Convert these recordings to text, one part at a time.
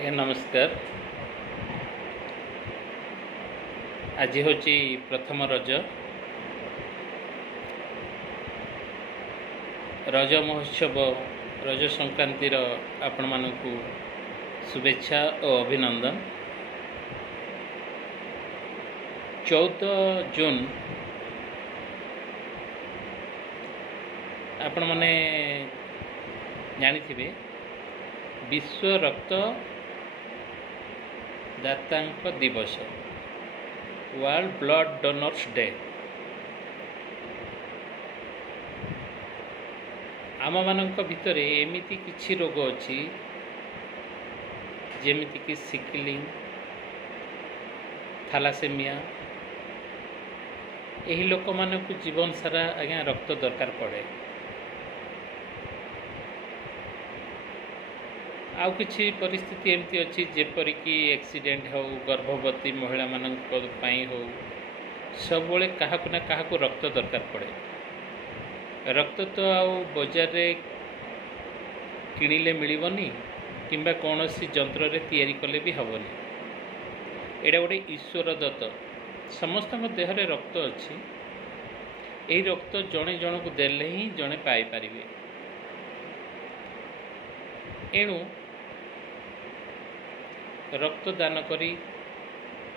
ଆଜ୍ଞା ନମସ୍କାର। ଆଜି ହେଉଛି ପ୍ରଥମ ରଜ। ରଜ ମହୋତ୍ସବ ରଜ ସଂକ୍ରାନ୍ତିର ଆପଣମାନଙ୍କୁ ଶୁଭେଚ୍ଛା ଓ ଅଭିନନ୍ଦନ। 14 ଜୁନ ଆପଣମାନେ ଜାଣିଥିବେ ବିଶ୍ୱ ରକ୍ତ ଦାତାଙ୍କ ଦିବସ, ୱାର୍ଲଡ ବ୍ଲଡ଼ ଡୋନର୍ସ ଡେ। ଆମମାନଙ୍କ ଭିତରେ ଏମିତି କିଛି ରୋଗ ଅଛି ଯେମିତିକି ସିକିଲିଂ, ଥାଲାସେମିଆ। ଏହି ଲୋକମାନଙ୍କୁ ଜୀବନ ସାରା ରକ୍ତ ଦରକାର ପଡ଼େ। ଆଉ କିଛି ପରିସ୍ଥିତି ଏମିତି ଅଛି ଯେପରିକି ଆକ୍ସିଡେଣ୍ଟ ହେଉ, ଗର୍ଭବତୀ ମହିଳାମାନଙ୍କ ପାଇଁ ହେଉ, ସବୁବେଳେ କାହାକୁ ନା କାହାକୁ ରକ୍ତ ଦରକାର ପଡ଼େ। ରକ୍ତ ତ ଆଉ ବଜାରରେ କିଣିଲେ ମିଳିବନି କିମ୍ବା କୌଣସି ଯନ୍ତ୍ରରେ ତିଆରି କଲେ ବି ହେବନି। ଏଇଟା ଗୋଟେ ଈଶ୍ୱର ଦତ୍ତ। ସମସ୍ତଙ୍କ ଦେହରେ ରକ୍ତ ଅଛି। ଏହି ରକ୍ତ ଜଣେ ଜଣକୁ ଦେଲେ ହିଁ ଜଣେ ପାଇପାରିବେ। ଏଣୁ ରକ୍ତ ଦାନ କରି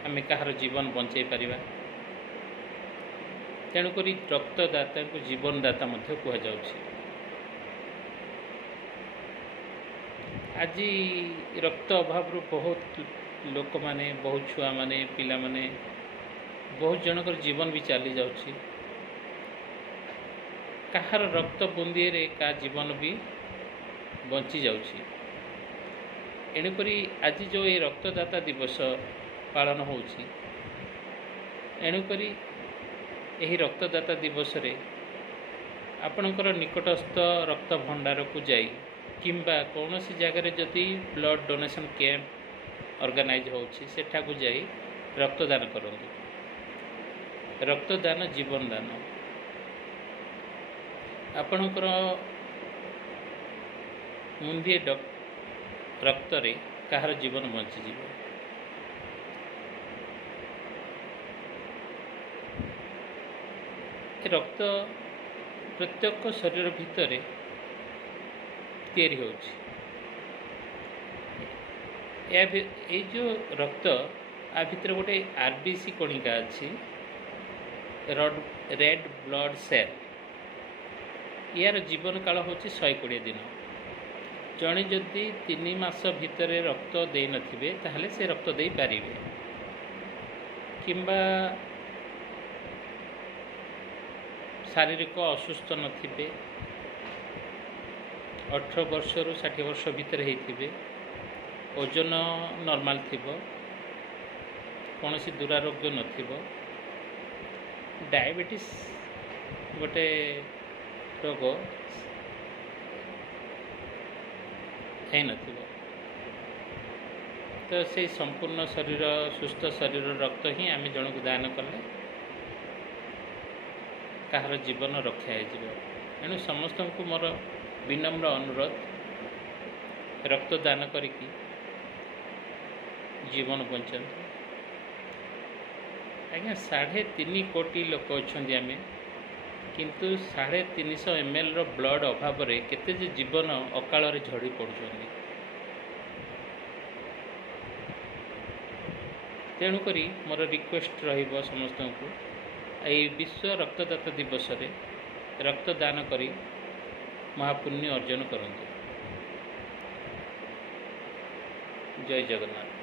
ଆମେ କାହାର ଜୀବନ ବଞ୍ଚାଇ ପାରିବା। ତେଣୁକରି ରକ୍ତଦାତାଙ୍କୁ ଜୀବନଦାତା ମଧ୍ୟ କୁହାଯାଉଛି। ଆଜି ରକ୍ତ ଅଭାବରୁ ବହୁତ ଲୋକମାନେ, ବହୁତ ଛୁଆମାନେ, ପିଲାମାନେ, ବହୁତ ଜଣଙ୍କର ଜୀବନ ବି ଚାଲିଯାଉଛି। କାହାର ରକ୍ତ ବୁନ୍ଦିଏରେ କାହା ଜୀବନ ବି ବଞ୍ଚିଯାଉଛି। ଏଣୁକରି ଆଜି ଯେଉଁ ଏ ରକ୍ତଦାତା ଦିବସ ପାଳନ ହେଉଛି, ଏଣୁକରି ଏହି ରକ୍ତଦାତା ଦିବସରେ ଆପଣଙ୍କର ନିକଟସ୍ଥ ରକ୍ତ ଭଣ୍ଡାରକୁ ଯାଇ କିମ୍ବା କୌଣସି ଜାଗାରେ ଯଦି ବ୍ଲଡ଼ ଡୋନେସନ୍ କ୍ୟାମ୍ପ ଅର୍ଗାନାଇଜ୍ ହେଉଛି, ସେଠାକୁ ଯାଇ ରକ୍ତଦାନ କରନ୍ତୁ। ରକ୍ତଦାନ ଜୀବନ ଦାନ। ଆପଣଙ୍କର ମୁନ୍ଦିଏ ରକ୍ତରେ କାହାର ଜୀବନ ବଞ୍ଚିଯିବ। ଏ ରକ୍ତ ପ୍ରତ୍ୟେକ ଶରୀର ଭିତରେ ତିଆରି ହେଉଛି। ଏଇ ଯେଉଁ ରକ୍ତ, ଆ ଭିତରେ ଗୋଟେ RBC କଣିକା ଅଛି, ରେଡ୍ ବ୍ଲଡ଼ ସେଲ୍। ଏହାର ଜୀବନ କାଳ ହେଉଛି 120 ଦିନ। ଜଣେ ଯଦି 3 ମାସ ଭିତରେ ରକ୍ତ ଦେଇନଥିବେ ତାହେଲେ ସେ ରକ୍ତ ଦେଇପାରିବେ। କିମ୍ବା ଶାରୀରିକ ଅସୁସ୍ଥ ନଥିବେ, 18 ବର୍ଷରୁ 60 ବର୍ଷ ଭିତରେ ହେଇଥିବେ, ଓଜନ ନର୍ମାଲ ଥିବ, କୌଣସି ଦୁରାରୋଗ୍ୟ ନଥିବ, ଡାଇବେଟିସ୍ ଗୋଟେ ରୋଗ ହେଇନଥିବ, ତ ସେଇ ସମ୍ପୂର୍ଣ୍ଣ ଶରୀର, ସୁସ୍ଥ ଶରୀର ରକ୍ତ ହିଁ ଆମେ ଜଣକୁ ଦାନ କଲେ କାହାର ଜୀବନ ରକ୍ଷା ହେଇଯିବ। ଏଣୁ ସମସ୍ତଙ୍କୁ ମୋର ବିନମ୍ର ଅନୁରୋଧ, ରକ୍ତ ଦାନ କରିକି ଜୀବନ ବଞ୍ଚାନ୍ତୁ। 3.5 କୋଟି ଲୋକ ଅଛନ୍ତି ଆମେ, କିନ୍ତୁ 350 ml ବ୍ଲଡ଼ ଅଭାବରେ କେତେ ଯେ ଜୀବନ ଅକାଳରେ ଝଡ଼ି ପଡ଼ୁଛନ୍ତି। ତେଣୁକରି ମୋର ରିକ୍ୱେଷ୍ଟ ରହିବ ସମସ୍ତଙ୍କୁ, ଏହି ବିଶ୍ୱ ରକ୍ତଦାତା ଦିବସରେ ରକ୍ତଦାନ କରି ମହାପୁଣ୍ୟ ଅର୍ଜନ କରନ୍ତୁ। ଜୟ ଜଗନ୍ନାଥ।